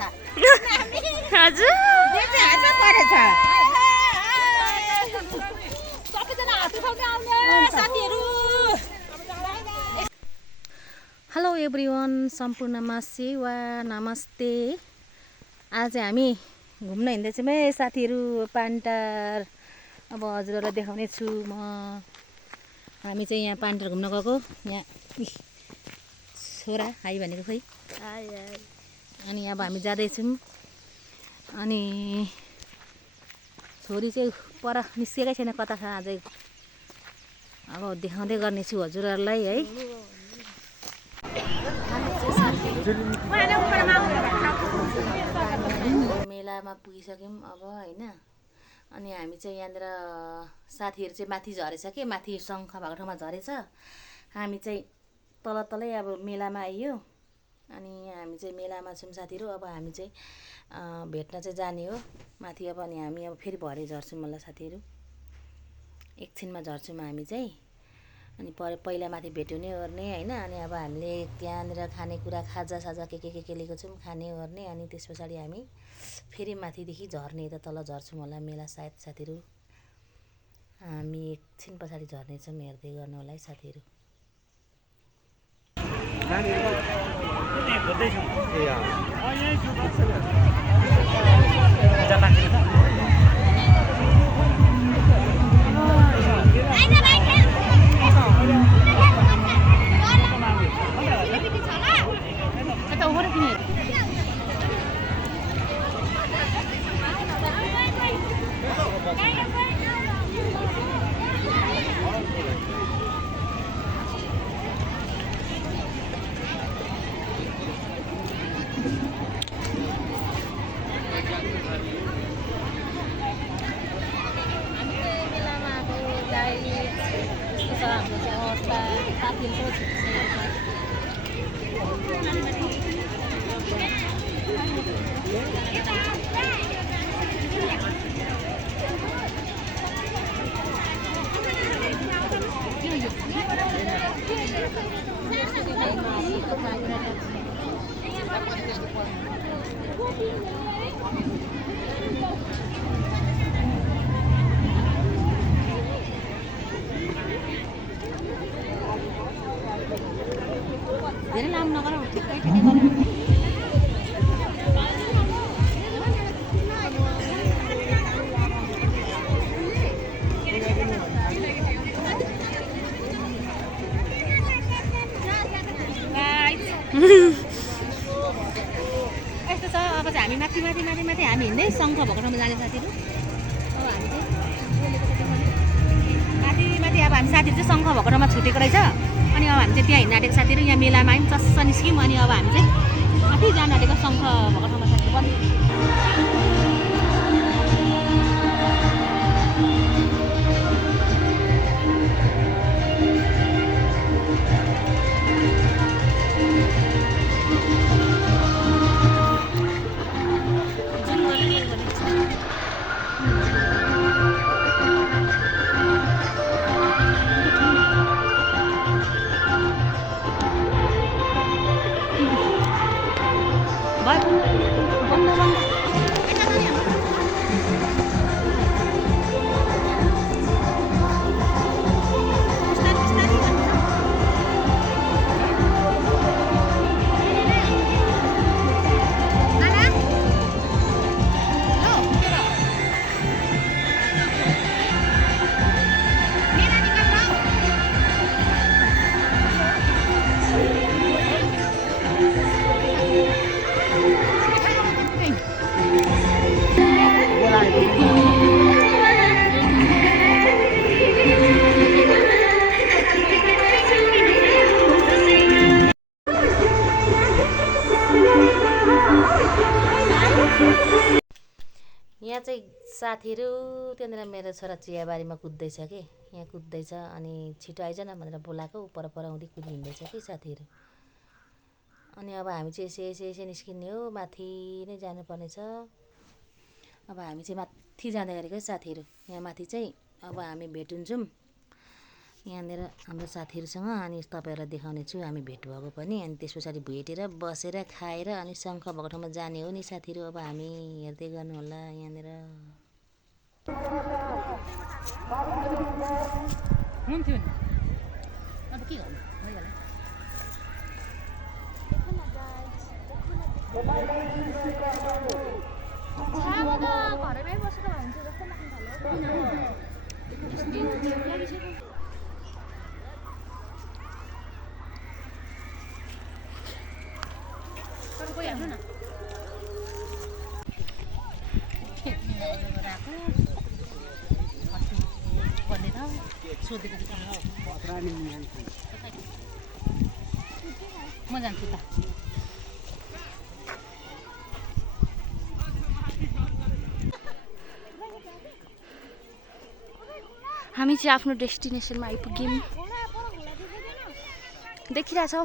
हजुर hello everyone, सम्पूर्णमा सेवा नमस्ते। आज हामी घुम्न हिँड्दैछौँ है साथीहरू पान्टार। अब हजुरहरूलाई देखाउने छु म। हामी चाहिँ यहाँ पान्टार घुम्न गएको। यहाँ छोरा हाई भनेको खोइ। अनि अब हामी जाँदैछौँ। अनि छोरी चाहिँ पर निस्केकै छैन, कता छ अझै। अब देखाउँदै गर्नेछु हजुरहरूलाई है। मेलामा पुगिसक्यौँ अब होइन। अनि हामी चाहिँ यहाँनिर साथीहरू चाहिँ माथि झरेछ कि, माथि शङ्ख भएको ठाउँमा झरेछ। हामी चाहिँ तलै अब मेलामा आइयो। अनि हामी चाहिँ मेलामा छौँ साथीहरू। अब हामी चाहिँ भेट्न चाहिँ जाने हो माथि। अब अनि हामी अब फेरि भरे झर्छौँ होला साथीहरू, एकछिनमा झर्छौँ हामी चाहिँ। अनि पहिला माथि भेट्यो नि ओर्ने होइन। अनि अब हामीले त्यहाँनिर खानेकुरा खाजासाजा के लिएको छौँ खाने ओर्ने। अनि त्यस पछाडि हामी फेरि माथिदेखि झर्ने, यता तल झर्छौँ होला मेला सायद साथीहरू। हामी एकछिन पछाडि झर्नेछौँ, हेर्दै गर्नु होला है साथीहरू। धेरै लामो नगर, ठिकै ठिकै गर। यस्तो छ। अब चाहिँ हामी माथि हामी हिँड्दै शङ्ख भएको ठाउँमा जाने साथीहरू। अब हामी चाहिँ माथि अब हामी साथीहरू चाहिँ शङ्ख भएको ठाउँमा छुटेको रहेछ। अनि अब हामी चाहिँ त्यहाँ हिँड्न आँटेको साथीहरू। यहाँ मेलामा आयौँ, चस्स निस्क्यौँ। अनि अब हामी चाहिँ माथि जान आँटेको शङ्ख भएको ठाउँमा साथीहरू। यहाँ चाहिँ साथीहरू त्यहाँनिर मेरो छोरा चियाबारीमा कुद्दैछ कि, यहाँ कुद्दैछ। अनि छिटो आइज न भनेर बोलाएको, पर आउँदै कुदी हिँड्दैछ कि साथीहरू। अनि अब हामी चाहिँ यसै निस्किने हो, माथि नै जानुपर्ने छ। अब हामी चाहिँ माथि जाँदै गरेको साथीहरू। यहाँ माथि चाहिँ अब हामी भेट हुन्छौँ। यहाँनिर हाम्रो साथीहरूसँग अनि तपाईँहरूलाई देखाउने छु हामी भेट भएको पनि अनि त्यस पछाडि भेटेर बसेर खाएर अनि शङ्ख भएको ठाउँमा जाने हो नि साथीहरू अब हामी हेर्दै गर्नु होला यहाँनिर हुन्थ्यो नि अब के गर्नु घरमै बसेर हुन्छ जस्तो लाग्नु थाल्यो म जान्छु त हामी चाहिँ आफ्नो डेस्टिनेसनमा आइपुग्यौँ देखिरहेछौ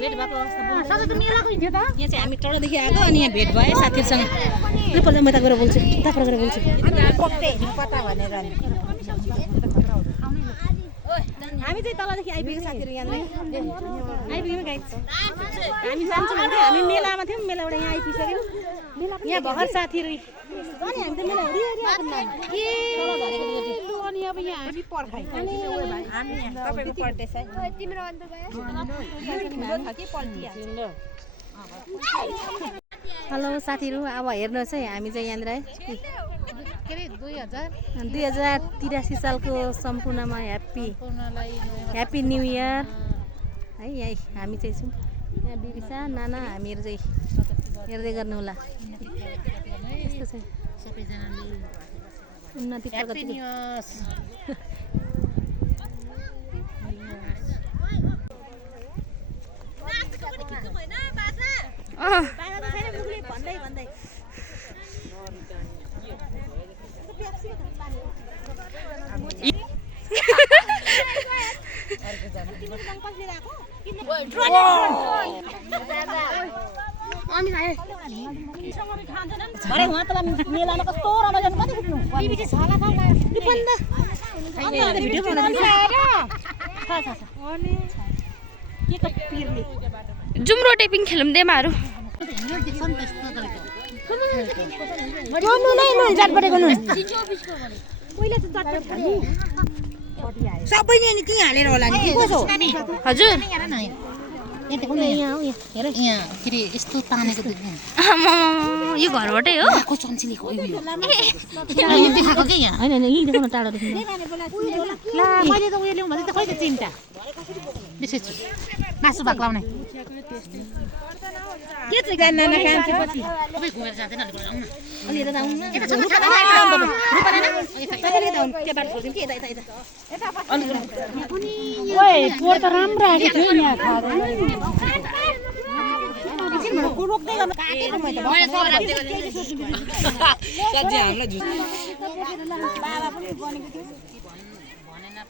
भेट भएको अवस्था यहाँ चाहिँ हामी टाढोदेखि आएको अनि यहाँ भेट भयो साथीहरूसँग म यता गएर बोल्छु उता गएर बोल्छु हामी चाहिँ तलदेखि आइपुग्यो साथीहरू यहाँनिर आइपुग्यौँ गाइस हामी जान्छौँ भन्थ्यो हामी मेलामा थियौँ मेलाबाट यहाँ आइपुगिसक्यौँ यहाँ भर्खर साथीहरू अनि हामी त मेला हेलो साथीहरू अब हेर्नुहोस् है हामी चाहिँ यहाँनिर है 2083 सालको सम्पूर्णमा ह्याप्पी न्यू इयर है यही हामी चाहिँ छौँ यहाँ बिबिसा नाना हामीहरू चाहिँ हेर्दै गर्नु होला यस्तो छ सबैजनाले उन्नति प्रगति अरे वहाँ तल मेलामा कस्तो रमाइलो कति पुग्नु टिभी छ होला नि बन्द अनि भिडियो बनाउनु अनि के त पिर्ले जुम्रो टेपिङ खेलौँ देमाहरू सबैले नि त्यही हालेर होला नि के कसो हजुर यस्तो तानेको यो घरबाटै हो चम्चीको देखाएको के यहाँ होइन यहीँ देखाउन टाढोदेखि ला मैले त उयो ल्याउँ भने त खै त चिन्ता बिर्सेछु मासु भात लाउने के चाहिँ गान्ना नखान्छ पछि तपाईँ घुमेर जाँदैन अलि यता जाउँ न यता जाउँ ओए पोर त राम्रो आएको थियो यहाँ खाँदैन रोक्दै गर्नु काटेको मैले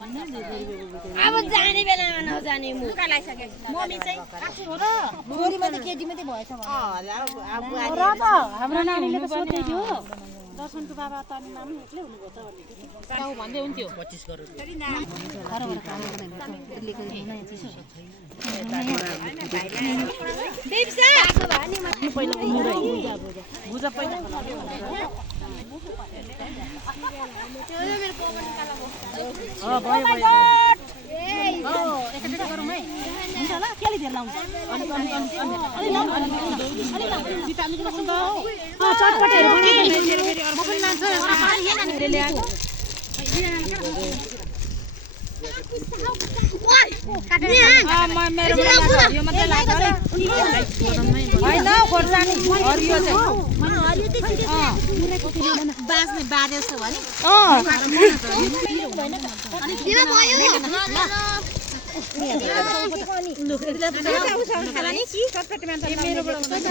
अब जाने बेलामा नजाने मुखा लागिसक्यो मम्मी चाहिँ हो र छोरी मात्रै केटी मात्रै भएछ हाम्रो नानीले त सोध्दै थियो दर्शनको बाबा त अनि नाम एक्लै हुनुभयो त भन्दै भन्दै हुन्थ्यो 25 करोड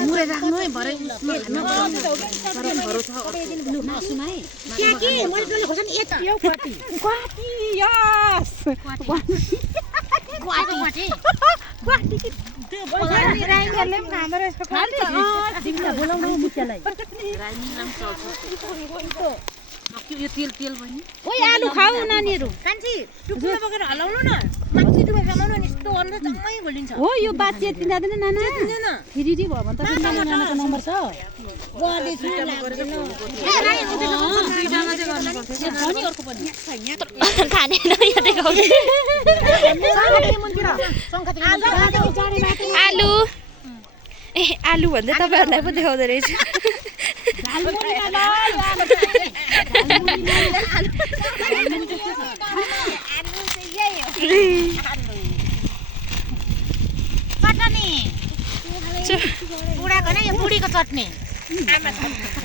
मुरे राख्नु है भरे यो तेल तेल बहिनी ओइ आलु खाऊ नानीहरु कान्छी टुप्पीमा बोकेर हलाउनु न माथि दुबे जमाउनु नि यस्तो अन्त जम्मै भोलिन्छ हो यो बात चाहिँ तिनीहरुले नाना फेरि भयो भने त नानाको नम्बर छ गर्दै छु ए राई दुईजना चाहिँ गर्नुपर्छ अनि अर्को पनि खाने यहाँ देखाउँछु आलु ए आलु भन्दा तपाईहरुलाई पो देखाउँदै रहेछ बुढाको नै यो बुढीको चटनी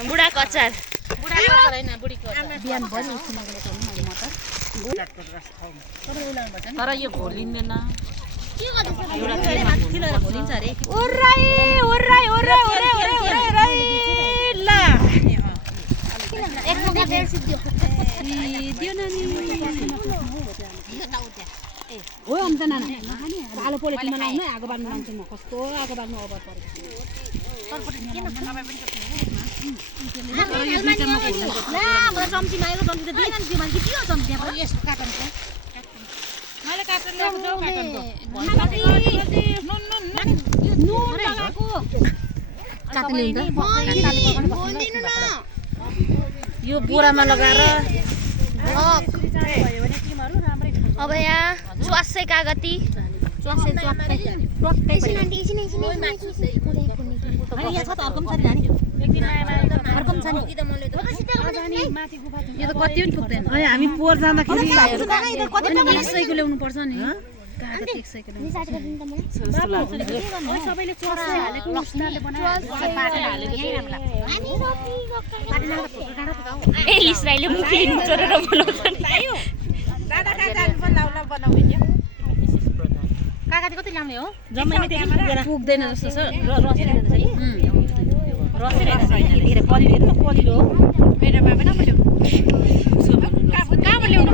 बुढाको अचार तर यो घोलिँदैन भोलिन्छ अरे हो अन्त नाना आलु पोलेको बनाउनु है आगो बाल्नु मान्छे म कस्तो आगो बाल्नु अभर परेको यो बोरामा लगाएर अब यहाँ च्वासे कागती यो त कति पनि पुग्दैन अनि हामी पोहोर जाँदाखेरि 100 को ल्याउनु पर्छ नि कागती 100 को ल्याउनु सबैले च्वासे हालेको उस्ताले ए लिसराइले मुखी चोरेर बनाउँछन् कागती कति ल्याउने हो जम्मै पुग्दैन जस्तो छ रसिरहेको पलिलो पलिलो हो मेरोमा पनि मैले कहाँबाट ल्याउनु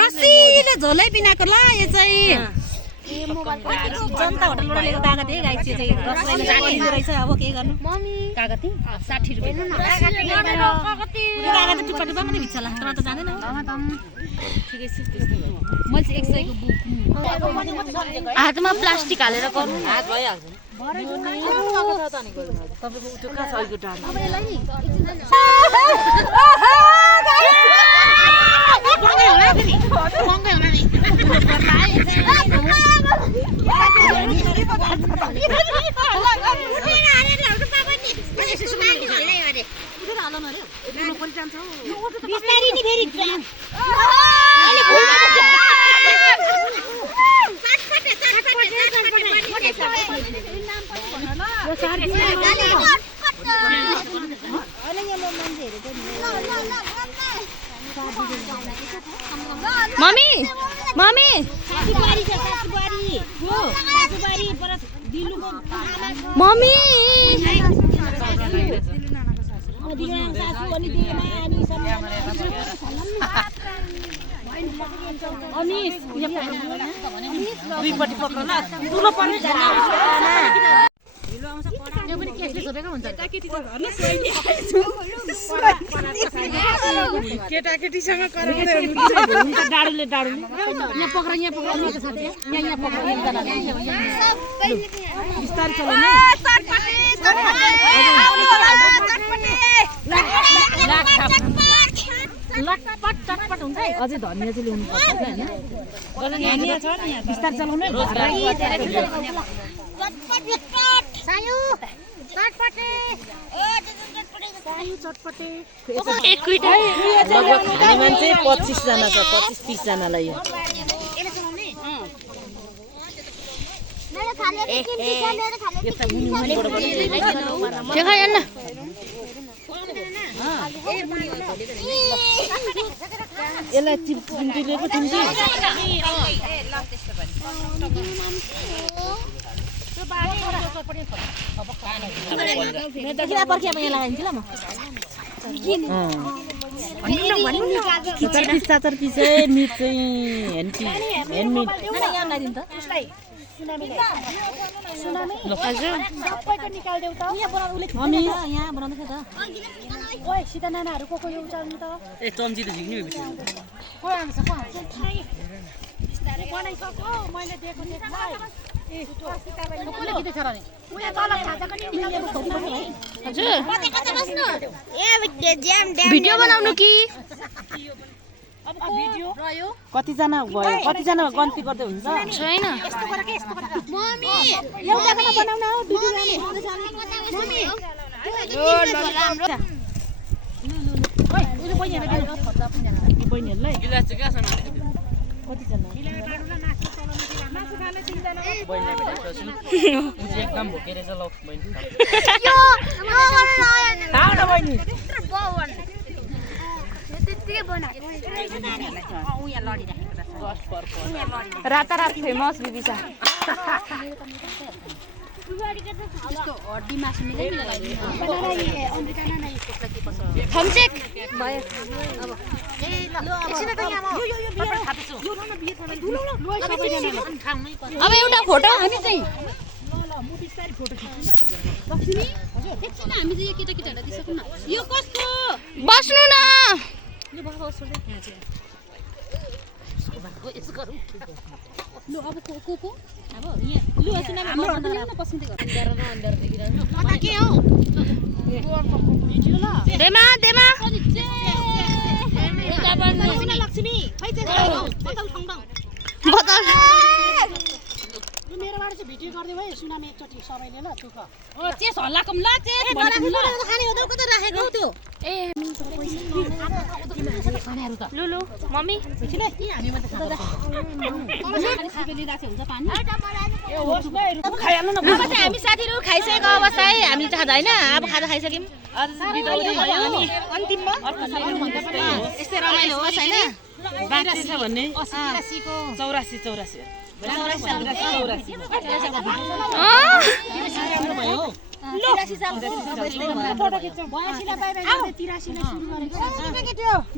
रसिलो झोलै बिनाको ल यो चाहिँ जनता होटलबाट लिएको कागती है गाई चाहिँ रसले चाहिँदो रहेछ अब के गर्नु कागती 60 रुपैयाँ कागती टुप्पा टुप्पा पनि भित्र लाग्छ त जाँदैन ठिकै छ मैले चाहिँ 100 को बुक हातमा प्लास्टिक हालेर गर्नु हात भइहाल्छ तपाईको उठो कहाँ छ अहिलेको डाँडा मम्मी मम्मी मम्मी दुईपट्टि पक्र ल ठुलो पनि यो पनि केसले छोपेको हुन्छ केटाकेटीसँग कराउँदै डाडुले यहाँ पक्र यहाँ पक्र बिस्तारै चलाउनु लटपट चटपट हुन्छ है अझै धनिया चाहिँ ल्याउनु पर्छ हैन बिस्तारै चलाउनु मान्छे 25 जना छ 25-30 जनालाई यो यसलाई चिम्टीले पो चिम्टी पर्खिया यहाँ लगाइदिन्छु ल म चाचर पिस मिट चाहिँ ह्यान्डमिट यहाँ लगाइदिनु त यहाँ बनाउँदैछ त ओए सीता नानाहरु को उचाल्नु त ए चम्ची त झिक्ने भएपछि को आउँछ बनाइसक्यो मैले दिएको भिडियो बनाउनु कि कतिजना भयो कतिजना गन्ती गर्दै हुन्छ छैन बहिनीहरूलाई गिलास चाहिँ कहाँ छ एकदम भोकेर छ ल बहिनी रातारात फेमस बिबिसा थम्चेक भयो अब एउटा फोटो हामी चाहिँ यो कस्तो बस्नु न लु अब को अब यहाँ लु सुनामी पसन्दै गर्छ के हो भिडियो ल देमा देमा लक्ष्मी खै चाहिँ बोतल खङबङ बोतल मेरोबाट चाहिँ भिडियो गर्दै भयो सुनामी एकचोटि सबैले ल चुक चेस हल्लाको ल चेस खाने हो त कता राखेको हौ त्यो ए लुलु मम्मी हामी साथीहरू खाइसकेको अवस्था है हामीले त खाँदा होइन अब खाँदा खाइसक्यौँ अन्तिममा यस्तै रमाइलो होस् होइन बाँकी छ भन्ने 84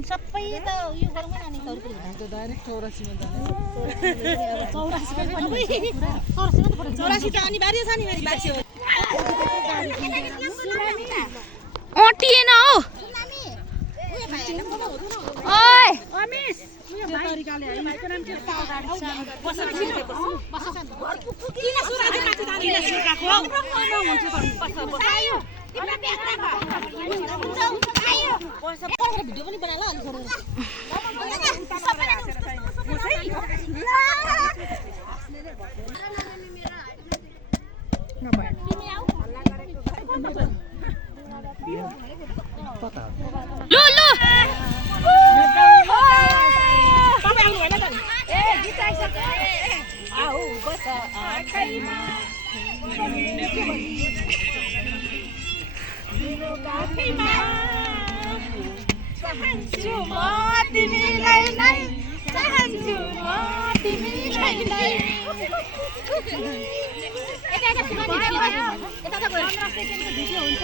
सबै त यो गरौँ न नि डाइरेक्ट 84 त अनिवार्य छ नि मेरो बाछी हो अटिएन हौ ओइ अमिस उयो तरिकाले है भाइको नाम के भिडियो पनि बनाला अलि छोडेर लु लु चाहन्छु म तिमीलाई नै चाहन्छु म तिमीलाई नै भिडियो हुन्छ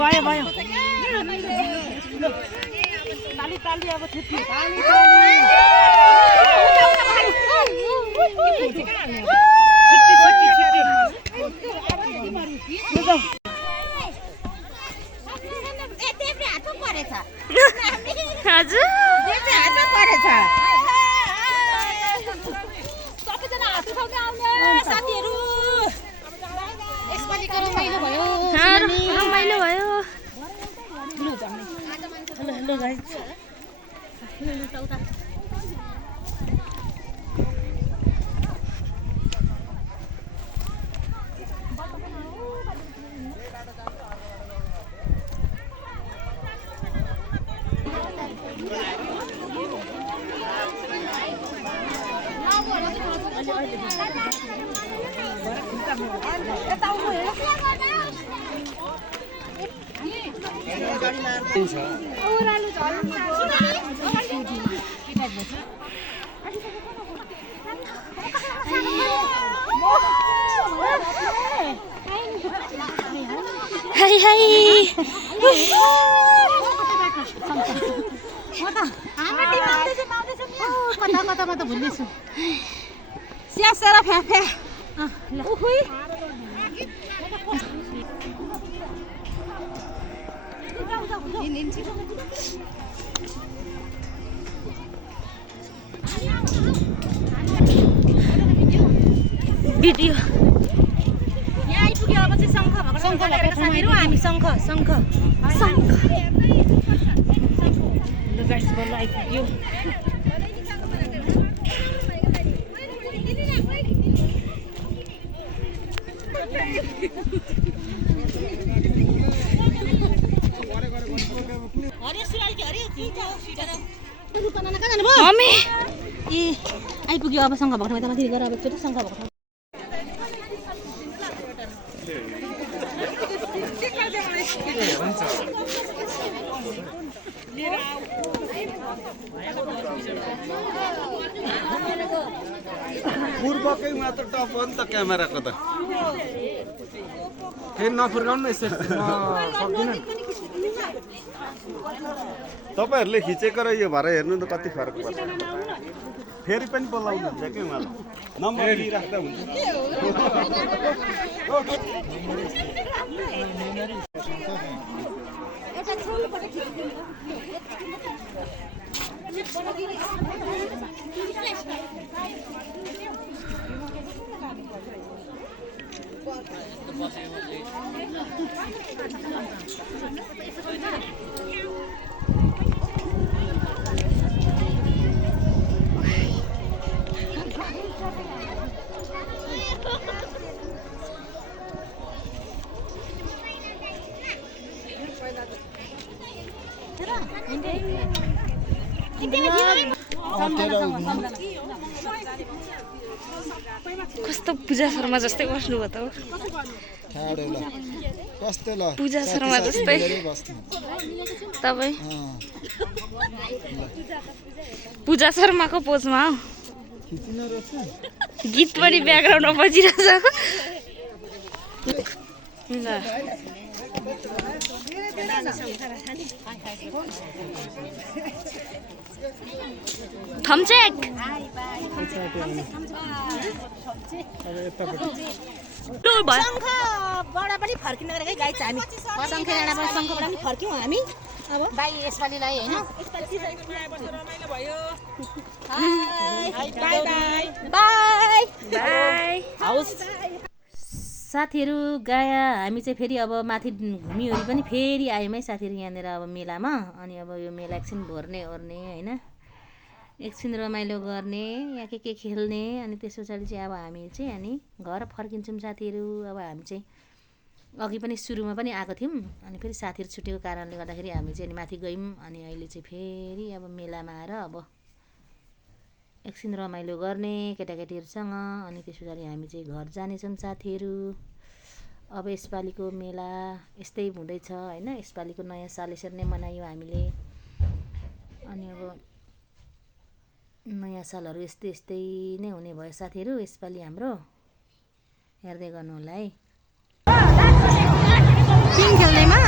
भयो भयो भयो ताली ताली अब छुट्टी हजुर सबैजना हात उठाउने आउने साथीहरू यसपालिको रमाइलो भयो रमाइलो भयो हाई हाई कता कतामा त भुल्दैछु स्यासेर फ्याफे भिडियो यहाँ आइपुग्यो। अब चाहिँ शङ्ख भगवान साथीहरू हामी शङ्ख गाइस बल्ल आइपुग्यो। मम्मी ए आइपुग्यो। अब शङ्ख भगवान माथि गएर अब एकचोटि शङ्ख भगवान पूर्वकै मात्र टप हो नि त क्यामेराको त फेरि नफुर्काउनु न यसरी सक्दिनँ तपाईँहरूले खिचेको र यो भएर हेर्नु त कति फरक पर्छ फेरि पनि बोलाउनु हुन्छ कि उहाँलाई नम्बर दिइराख्दा हुन्छ कस्तो पूजा शर्मा जस्तै बस्नुभयो त पूजा शर्मा जस्तै तपाईँ पूजा शर्माको पोजमा हौ गीत पनि ब्याकग्राउन्डमा बजिरहेछ ल थम्चेक शङ्खबाट पनि फर्किनु गरेकै गाई छ हामी शङ्खबाट पनि फर्क्यौँ हामी अब बाई यसपालिलाई होइन बाई हाउस साथीहरू गाया हामी चाहिँ फेरि अब माथि घुमिवरि पनि फेरि आयौँ है साथीहरू यहाँनिर अब मेलामा। अनि अब यो मेला एकछिन भोर्ने ओर्ने होइन एकछिन रमाइलो गर्ने यहाँ के खेल्ने अनि त्यस पछाडि चाहिँ अब हामी चाहिँ अनि घर फर्किन्छौँ साथीहरू। अब हामी चाहिँ अघि पनि सुरुमा पनि आएको थियौँ अनि फेरि साथीहरू छुटेको कारणले गर्दाखेरि हामी चाहिँ अनि माथि गयौँ अनि अहिले चाहिँ फेरि अब मेलामा आएर अब एकछिन रमाइलो गर्ने केटाकेटीहरूसँग अनि त्यस पछाडि हामी चाहिँ घर जानेछौँ साथीहरू। अब यसपालिको मेला यस्तै हुँदैछ होइन यसपालिको नयाँ साल यसरी नै मनायौँ हामीले। अनि अब नयाँ सालहरू यस्तै नै हुने भयो साथीहरू यसपालि हाम्रो हेर्दै गर्नु होला है। पिङ खेल्दैमा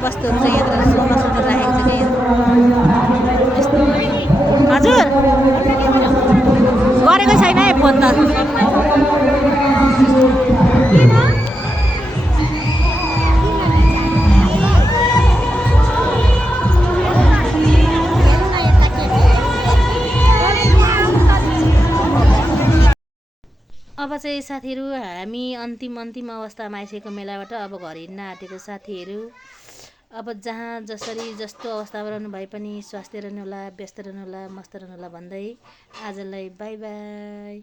वस्तुहरू चाहिँ यता सुन्दर सुन्दर राखेको छ कि हजुर गरेकै छैन है फोन त अब चाहिँ साथीहरू हामी अन्तिम अवस्थामा आइसकेको मेलाबाट अब घर हिँड्न आँटेको साथीहरू। अब जहाँ जसरी जस्तो अवस्थामा रहनु भए पनि स्वास्थ्य रहनु होला, व्यस्त रहनु होला, मस्त रहनु होला भन्दै आजलाई बाई बाई।